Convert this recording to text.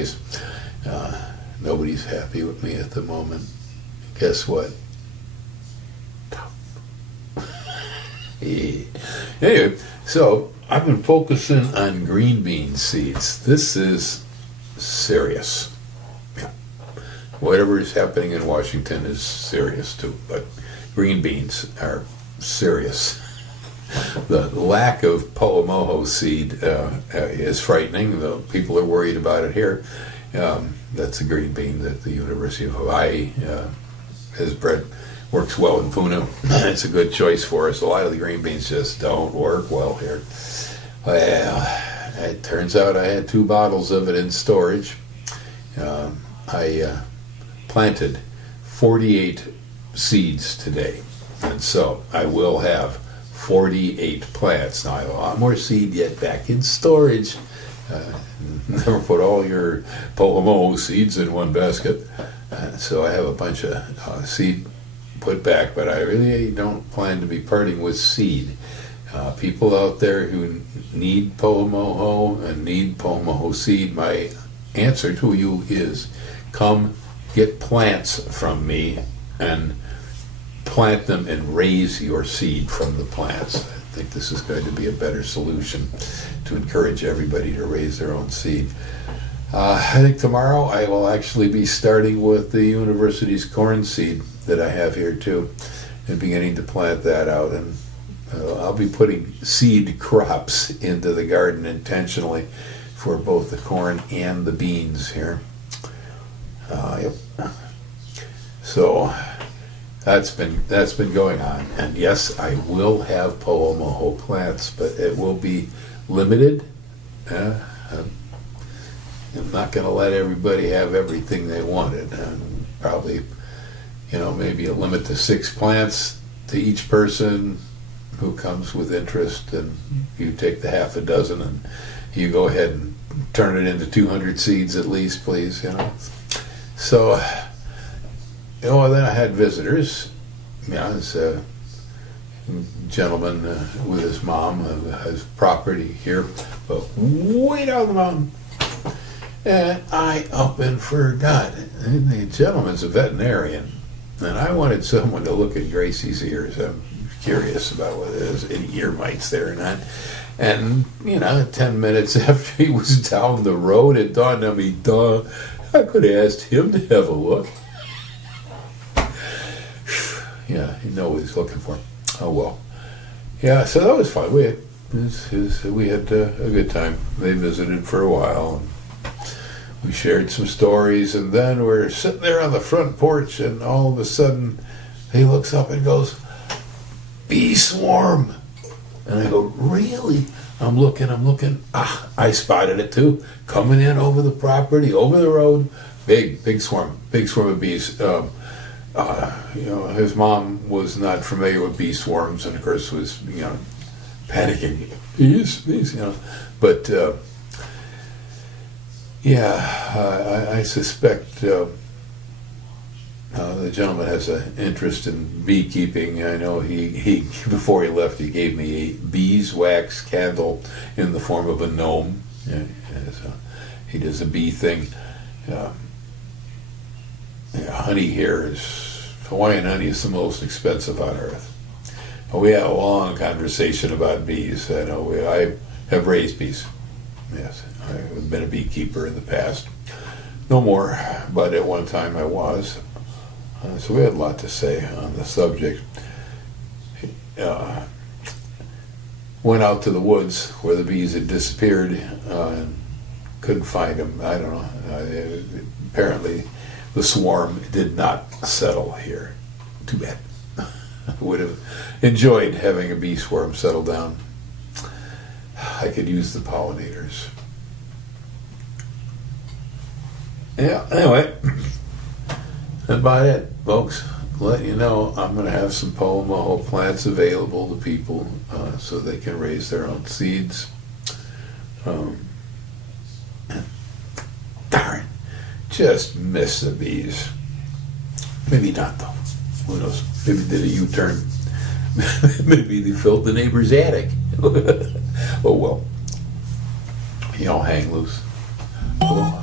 ways. Nobody's happy with me at the moment. Guess what? Anyway, so I've been focusing on green bean seeds. This is serious. Yeah. Whatever is happening in Washington is serious too, but green beans are serious. The lack of Po'omoho seed is frightening. The people are worried about it here. That's a green bean that the University of Hawaii has bred. Works well in Puna. It's a good choice for us. A lot of the green beans just don't work well here. Well, it turns out I had 2 bottles of it in storage. I planted 48 seeds today, and so I will have 48 plants. Now I have a lot more seed yet back in storage. Never put all your Po'omoho seeds in one basket. So I have a bunch of seed put back, but I really don't plan to be parting with seed. People out there who need Po'omoho and need Po'omoho seed, my answer to you is come get plants from me and plant them and raise your seed from the plants. I think this is going to be a better solution to encourage everybody to raise their own seed. I think tomorrow I will actually be starting with the university's corn seed that I have here too, and beginning to plant that out. And I'll be putting seed crops into the garden intentionally for both the corn and the beans here. Yep. So that's been going on, and yes, I will have Po'omoho plants, but it will be limited. I'm not going to let everybody have everything they wanted. Probably, maybe a limit to 6 plants to each person who comes with interest, and you take the half a dozen and you go ahead and turn it into 200 seeds at least, please. So, then I had visitors. This gentleman with his mom who has property here, but way down the mountain. And I up and forgot. And the gentleman's a veterinarian, and I wanted someone to look at Gracie's ears. I'm curious about whether there's any ear mites there or not. And, 10 minutes after he was down the road, it dawned on me, I could have asked him to have a look. Yeah, he knew what he's looking for. Oh, well. Yeah, so that was fun. We had a good time. They visited for a while, and we shared some stories, and then we're sitting there on the front porch, and all of a sudden he looks up and goes, "Bee swarm." And I go, "Really?" I'm looking. I spotted it too, coming in over the property, over the road. Big swarm of bees. His mom was not familiar with bee swarms, and of course was, panicking. Bees, but I suspect the gentleman has an interest in beekeeping. I know he before he left, he gave me a beeswax candle in the form of a gnome. Yeah, so he does a bee thing. Honey here Hawaiian honey is the most expensive on earth. We had a long conversation about bees. I know I have raised bees. Yes, I've been a beekeeper in the past. No more, but at one time I was. So we had a lot to say on the subject. Went out to the woods where the bees had disappeared and couldn't find them. I don't know. Apparently the swarm did not settle here. Too bad. I would have enjoyed having a bee swarm settle down. I could use the pollinators. Yeah, anyway, that's about it, folks. Let you know I'm going to have some Po'omoho plants available to people so they can raise their own seeds. Darn, just miss the bees. Maybe not, though. Who knows? Maybe they did a U-turn. Maybe they filled the neighbor's attic. Oh well. Hang loose. Oh.